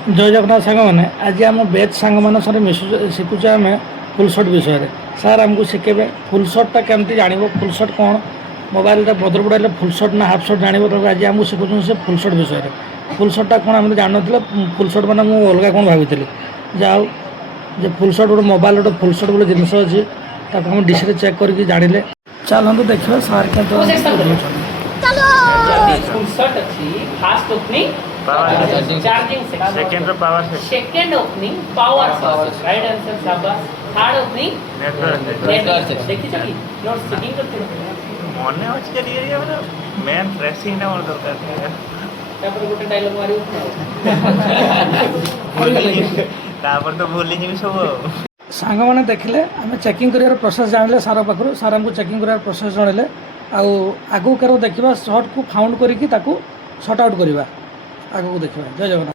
जय जगन्नाथ सांग मैंने आज आम बेच सांग मान शिखुचे आम फुल सर्ट विषय सार आमको शिखेबे फुल सर्टा केमती जान फुल सर्ट कौन मोबाइल भद्र बुड़ाइले फुल सर्ट ना हाफ सर्ट जान आज आमको शिखुन से फुल सर्ट विषय फुल सर्टा कौन आम जान ना फुल सर्ट मैंने मुझे अलग कौन भाई जाओ जो फुल सर्ट गोटे मोबाइल गोटे फुल सर्ट गोटे जिनस अच्छी हम डिस्प्ले चेक करके जानिले चलते देखिए सार क्या फुल शॉट अच्छी fast opening charging second opening power right answer शाबाश थर्ड ओपनिंग नेटवर्क देखि छी नोट सेटिंग करते मने अछि के दिए हमरा मेन ड्रेसिंग ना मोर दरकार है तापर गोटे डायलॉग मारी तापर तो भूली जिम सब सांग मैंने देखले आम चेकिंग कर प्रोसेस जानिले सार पाखु सार आमको चेकिंग कर प्रोसेस जनइले आगू केरो देखा सर्ट को फाउंड करके शर्ट आउट करवा आगू देखा जय जगन्नाथ।